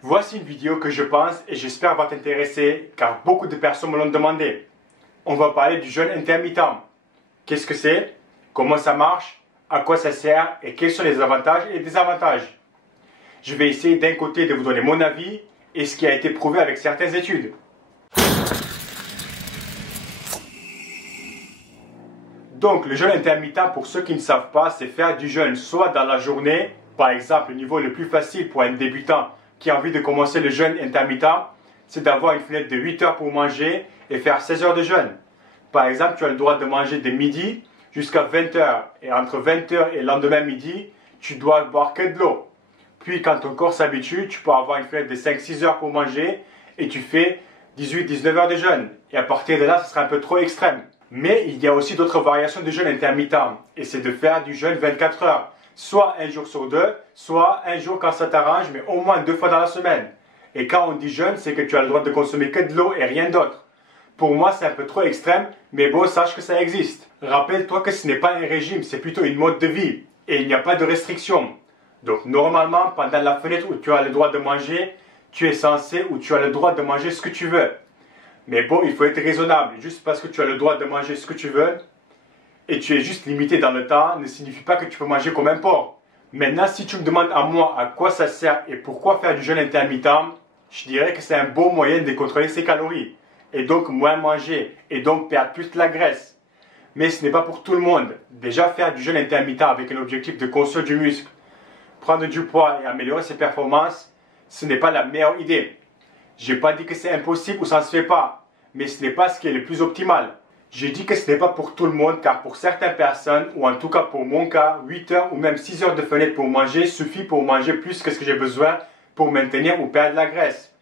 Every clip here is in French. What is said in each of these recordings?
Voici une vidéo que je pense et j'espère va t'intéresser car beaucoup de personnes me l'ont demandé. On va parler du jeûne intermittent. Qu'est-ce que c'est? Comment ça marche? À quoi ça sert? Et quels sont les avantages et désavantages? Je vais essayer d'un côté de vous donner mon avis et ce qui a été prouvé avec certaines études. Donc le jeûne intermittent, pour ceux qui ne savent pas, c'est faire du jeûne soit dans la journée, par exemple le niveau le plus facile pour un débutant qui a envie de commencer le jeûne intermittent, c'est d'avoir une fenêtre de 8 heures pour manger et faire 16 heures de jeûne. Par exemple, tu as le droit de manger de midi jusqu'à 20 heures. Et entre 20 heures et le lendemain midi, tu dois boire que de l'eau. Puis quand ton corps s'habitue, tu peux avoir une fenêtre de 5-6 heures pour manger et tu fais 18-19 heures de jeûne. Et à partir de là, ce sera un peu trop extrême. Mais il y a aussi d'autres variations de jeûne intermittent. Et c'est de faire du jeûne 24 heures. Soit un jour sur deux, soit un jour quand ça t'arrange, mais au moins 2 fois dans la semaine. Et quand on dit jeûne, c'est que tu as le droit de consommer que de l'eau et rien d'autre. Pour moi, c'est un peu trop extrême, mais bon, sache que ça existe. Rappelle-toi que ce n'est pas un régime, c'est plutôt une mode de vie. Et il n'y a pas de restriction. Donc normalement, pendant la fenêtre où tu as le droit de manger, tu es censé ou tu as le droit de manger ce que tu veux. Mais bon, il faut être raisonnable. Juste parce que tu as le droit de manger ce que tu veux, et tu es juste limité dans le temps, ne signifie pas que tu peux manger comme un porc. Maintenant, si tu me demandes à moi à quoi ça sert et pourquoi faire du jeûne intermittent, je dirais que c'est un bon moyen de contrôler ses calories, et donc moins manger, et donc perdre plus de la graisse. Mais ce n'est pas pour tout le monde. Déjà, faire du jeûne intermittent avec un objectif de construire du muscle, prendre du poids et améliorer ses performances, ce n'est pas la meilleure idée. Je n'ai pas dit que c'est impossible ou ça ne se fait pas, mais ce n'est pas ce qui est le plus optimal. J'ai dit que ce n'est pas pour tout le monde car pour certaines personnes, ou en tout cas pour mon cas, 8 heures ou même 6 heures de fenêtre pour manger suffit pour manger plus que ce que j'ai besoin pour maintenir ou perdre la graisse.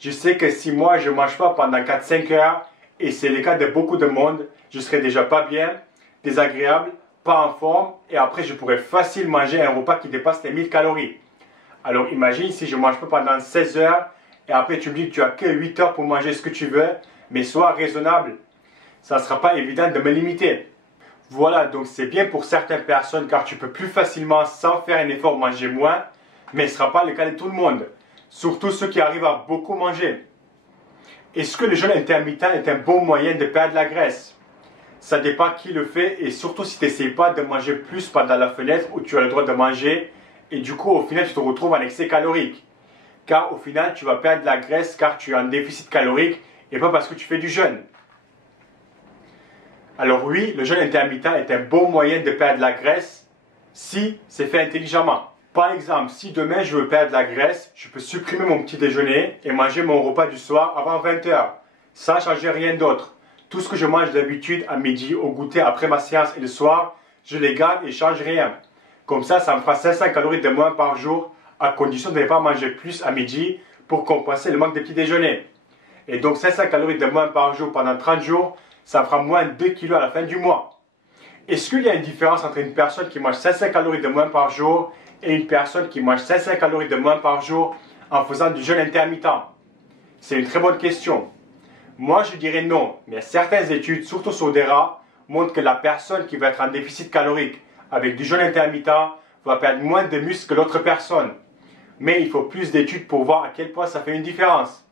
Je sais que si moi je ne mange pas pendant 4-5 heures, et c'est le cas de beaucoup de monde, je serai déjà pas bien, désagréable, pas en forme, et après je pourrais facilement manger un repas qui dépasse les 1000 calories. Alors imagine si je ne mange pas pendant 16 heures, et après tu me dis que tu as que 8 heures pour manger ce que tu veux, mais sois raisonnable. Ça ne sera pas évident de me limiter. Voilà, donc c'est bien pour certaines personnes car tu peux plus facilement, sans faire un effort, manger moins, mais ce ne sera pas le cas de tout le monde. Surtout ceux qui arrivent à beaucoup manger. Est-ce que le jeûne intermittent est un bon moyen de perdre la graisse? Ça dépend qui le fait et surtout si tu n'essayes pas de manger plus pendant la fenêtre où tu as le droit de manger et du coup au final tu te retrouves en excès calorique. Car au final tu vas perdre de la graisse car tu es en déficit calorique et pas parce que tu fais du jeûne. Alors oui, le jeûne intermittent est un bon moyen de perdre la graisse si c'est fait intelligemment. Par exemple, si demain je veux perdre la graisse, je peux supprimer mon petit déjeuner et manger mon repas du soir avant 20 heures, sans changer rien d'autre. Tout ce que je mange d'habitude à midi, au goûter, après ma séance et le soir, je les garde et je ne change rien. Comme ça me fera 500 calories de moins par jour, à condition de ne pas manger plus à midi pour compenser le manque de petit déjeuner. Et donc 500 calories de moins par jour pendant 30 jours, ça fera moins de 2 kilos à la fin du mois. Est-ce qu'il y a une différence entre une personne qui mange 500 calories de moins par jour et une personne qui mange 500 calories de moins par jour en faisant du jeûne intermittent? C'est une très bonne question. Moi, je dirais non, mais certaines études, surtout sur des rats, montrent que la personne qui va être en déficit calorique avec du jeûne intermittent va perdre moins de muscles que l'autre personne. Mais il faut plus d'études pour voir à quel point ça fait une différence.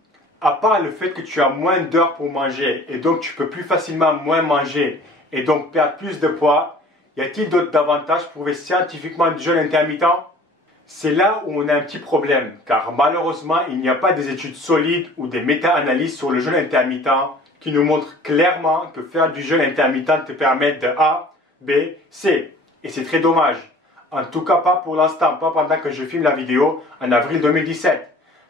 À part le fait que tu as moins d'heures pour manger et donc tu peux plus facilement moins manger et donc perdre plus de poids, y a-t-il d'autres avantages prouvés scientifiquement du jeûne intermittent? C'est là où on a un petit problème, car malheureusement il n'y a pas des études solides ou des méta-analyses sur le jeûne intermittent qui nous montrent clairement que faire du jeûne intermittent te permet de A, B, C. Et c'est très dommage. En tout cas pas pour l'instant, pas pendant que je filme la vidéo en avril 2017.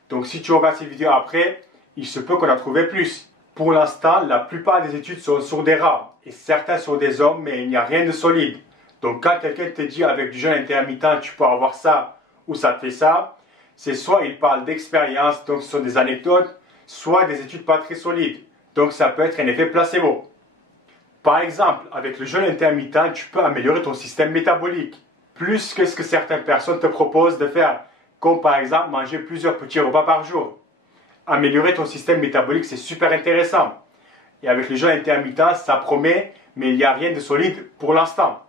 Donc si tu regardes cette vidéo après, il se peut qu'on en trouve plus. Pour l'instant, la plupart des études sont sur des rats et certains sur des hommes, mais il n'y a rien de solide. Donc quand quelqu'un te dit avec du jeûne intermittent, tu peux avoir ça ou ça te fait ça, c'est soit il parle d'expérience, donc ce sont des anecdotes, soit des études pas très solides. Donc ça peut être un effet placebo. Par exemple, avec le jeûne intermittent, tu peux améliorer ton système métabolique, plus que ce que certaines personnes te proposent de faire, comme par exemple manger plusieurs petits repas par jour. Améliorer ton système métabolique, c'est super intéressant. Et avec le jeûne intermittent, ça promet, mais il n'y a rien de solide pour l'instant.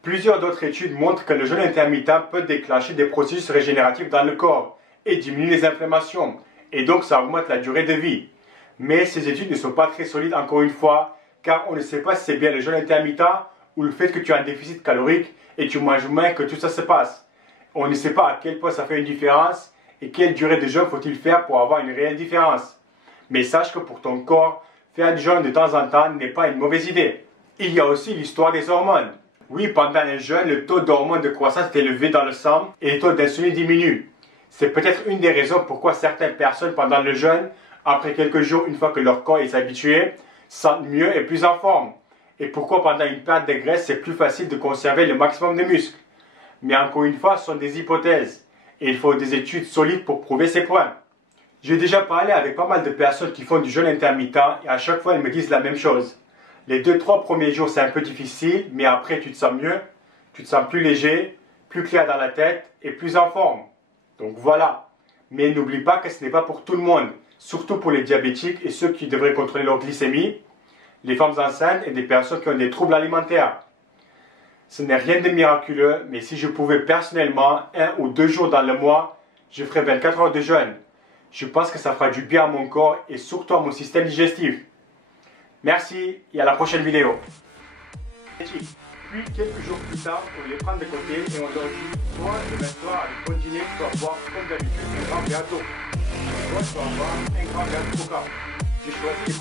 Plusieurs d'autres études montrent que le jeûne intermittent peut déclencher des processus régénératifs dans le corps et diminue les inflammations. Et donc ça augmente la durée de vie. Mais ces études ne sont pas très solides encore une fois, car on ne sait pas si c'est bien le jeûne intermittent ou le fait que tu as un déficit calorique et tu manges moins que tout ça se passe. On ne sait pas à quel point ça fait une différence et quelle durée de jeûne faut-il faire pour avoir une réelle différence. Mais sache que pour ton corps, faire du jeûne de temps en temps n'est pas une mauvaise idée. Il y a aussi l'histoire des hormones. Oui, pendant un jeûne, le taux d'hormones de croissance est élevé dans le sang et le taux d'insuline diminue. C'est peut-être une des raisons pourquoi certaines personnes pendant le jeûne, après quelques jours, une fois que leur corps est habitué, sentent mieux et plus en forme. Et pourquoi pendant une perte de graisse, c'est plus facile de conserver le maximum de muscles. Mais encore une fois, ce sont des hypothèses. Et il faut des études solides pour prouver ces points. J'ai déjà parlé avec pas mal de personnes qui font du jeûne intermittent et à chaque fois, elles me disent la même chose. Les 2-3 premiers jours, c'est un peu difficile, mais après, tu te sens mieux, tu te sens plus léger, plus clair dans la tête et plus en forme. Donc voilà. Mais n'oublie pas que ce n'est pas pour tout le monde, surtout pour les diabétiques et ceux qui devraient contrôler leur glycémie, les femmes enceintes et des personnes qui ont des troubles alimentaires. Ce n'est rien de miraculeux, mais si je pouvais personnellement, 1 ou 2 jours dans le mois, je ferais 24 heures de jeûne. Je pense que ça fera du bien à mon corps et surtout à mon système digestif. Merci et à la prochaine vidéo. Puis quelques jours plus tard, on les prend de côté et on leur dit toi demain soir avec ton dîner, tu vas boire comme d'habitude un grand verre d'eau. Toi tu vas boire un grand verre de coca. J'ai choisi les